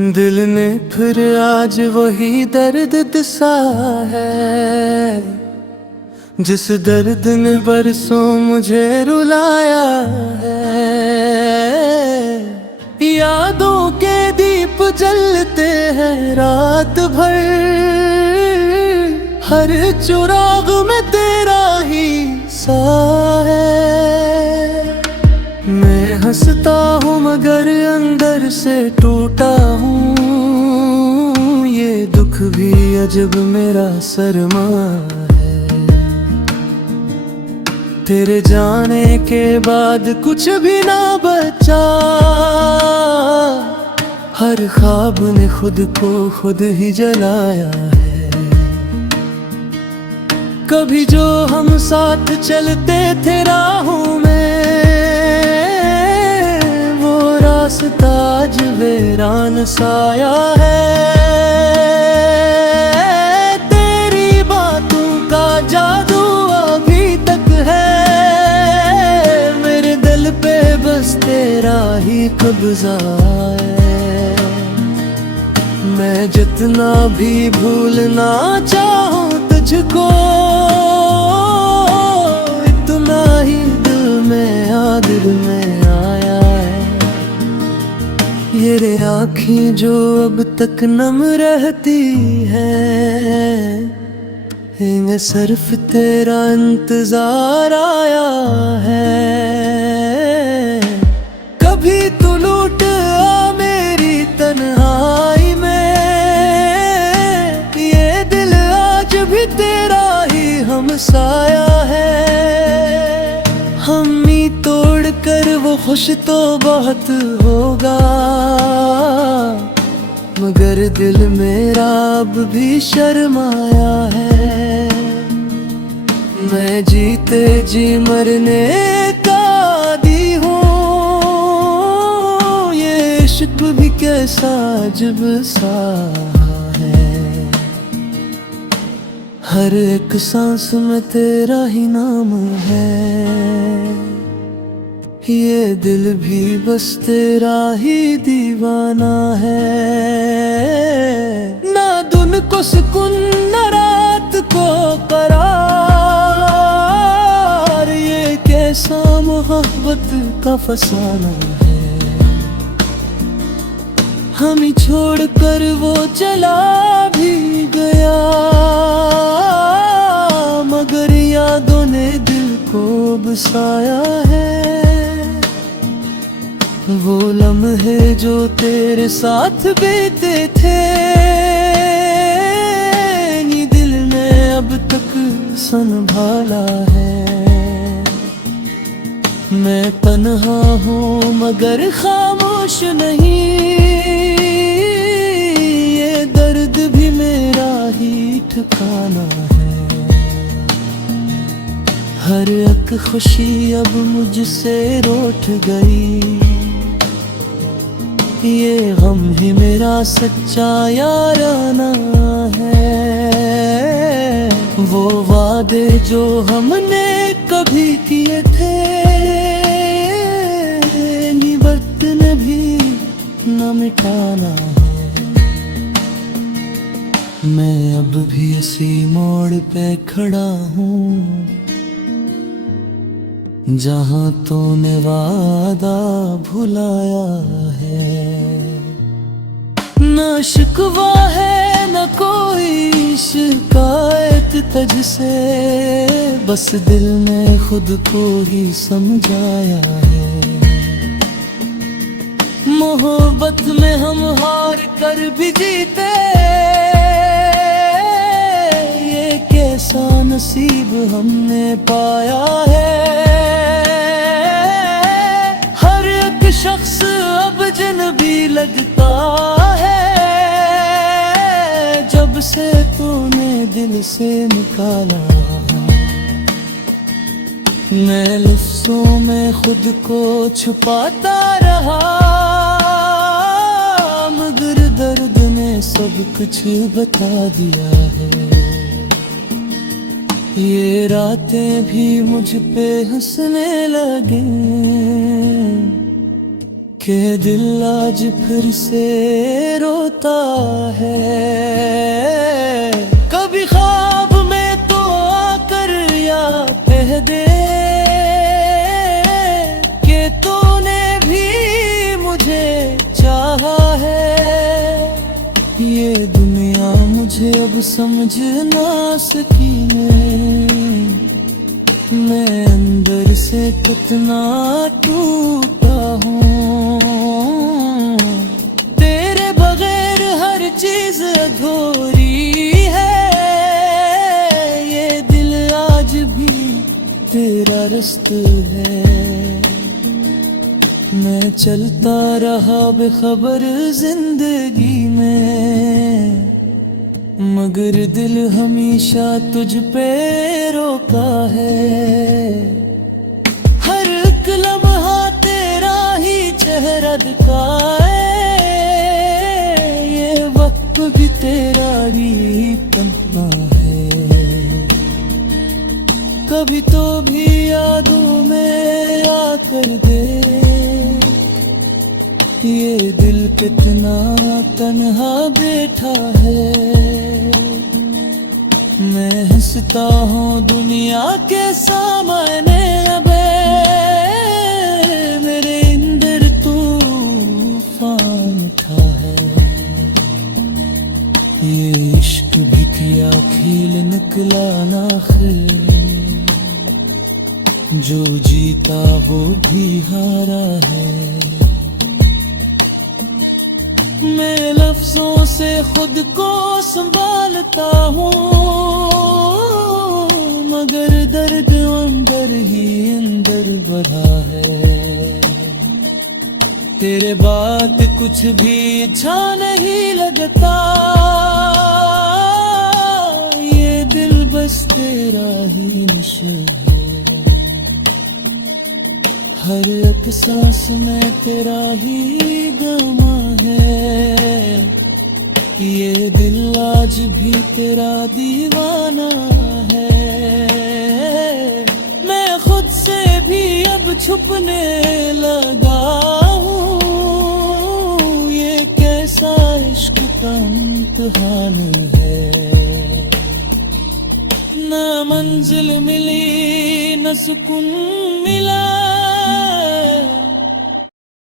दिल ने फिर आज वही दर्द दिसा है, जिस दर्द ने बरसों मुझे रुलाया है। यादों के दीप जलते हैं रात भर, हर चुराग में तेरा ही सा है। मैं हंसता हूँ मगर अंदर से टूटा हूँ, ये दुख भी अजब मेरा सरमाया है। तेरे जाने के बाद कुछ भी ना बचा, हर ख्वाब ने खुद को खुद ही जलाया है। कभी जो हम साथ चलते थे राहों में, रास्ता आज वीरान साया है। तेरी बातों का जादू अभी तक है, मेरे दिल पे बस तेरा ही कब्जा है। मैं जितना भी भूलना चाहूं तुझको, इतना ही दिल में दिल में आया है। ये रे आँखें जो अब तक नम रहती है, इन्हें सिर्फ तेरा इंतजार आया है। कभी तू लूट आ मेरी तन्हाई में, ये दिल आज भी तेरा ही हमसाया है। हम ही तोड़ कर वो खुश तो बहुत होगा, मगर दिल मेरा अब भी शर्माया है। मैं जीते जी मरने का आदी हूँ, ये इश्क भी कैसा अजब सा है। हर एक सांस में तेरा ही नाम है, ये दिल भी बस तेरा ही दीवाना है। ना दिन को सुकून ना रात को करार, ये कैसा मोहब्बत का फसाना है। हम ही छोड़ कर वो चला भी गया, मगर यादों ने दिल को बसाया है। वो लम्हे जो तेरे साथ बीते थे, नी दिल ने अब तक संभाला है। मैं तन्हा हूँ मगर खामोश नहीं, ये दर्द भी मेरा ही ठिकाना है। हर एक खुशी अब मुझसे रूठ गई, ये गम ही मेरा सच्चा याराना है। वो वादे जो हमने कभी किए थे, वक्त ने भी न मिटाना है। मैं अब भी इसी मोड़ पे खड़ा हूँ, जहाँ तूने वादा भुलाया है। ना शिकवा है न कोई शिकायत तुझसे, बस दिल ने खुद को ही समझाया है। मोहब्बत में हम हार कर भी जीते, ये कैसा नसीब हमने पाया है। शख्स अब अजनबी लगता है, जब से तूने दिल से निकाला। मैं लफ्ज़ों में खुद को छुपाता रहा, मगर दर्द ने सब कुछ बता दिया है। ये रातें भी मुझ पे हंसने लगे, कि दिल आज फिर से रोता है। कभी ख्वाब में तो आकर याद कह दे कि तूने भी मुझे चाहा है। ये दुनिया मुझे अब समझ ना सकी है, मैं अंदर से कितना टूटा हूँ। तेरे बगैर हर चीज अधूरी है, ये दिल आज भी तेरा रस्त है। मैं चलता रहा बेखबर जिंदगी में, मगर दिल हमेशा तुझ पे रोका है। हर एक लम्हा तेरा ही चेहरा दिखाए, ये वक्त भी तेरा ही पन्ना है। कभी तो भी यादों में आकर दे, ये दिल कितना तन्हा बैठा है। मैं हंसता हूँ दुनिया के सामने, अबे मेरे अंदर तूफान उठा है। ये इश्क भी किया खेल निकला ना खेल, जो जीता वो भी हारा है। मैं लफ्जों से खुद को संभालता हूँ, मगर दर्द अंदर ही अंदर बढ़ा है। तेरे बात कुछ भी अच्छा नहीं लगता, ये दिल बस तेरा ही नशा है। हर एक सांस में तेरा ही गमा है, ये दिल आज भी तेरा दीवाना है। मैं खुद से भी अब छुपने लगा हूँ, ये कैसा इश्क का इम्तिहान है। न मंजिल मिली न सुकून मिला,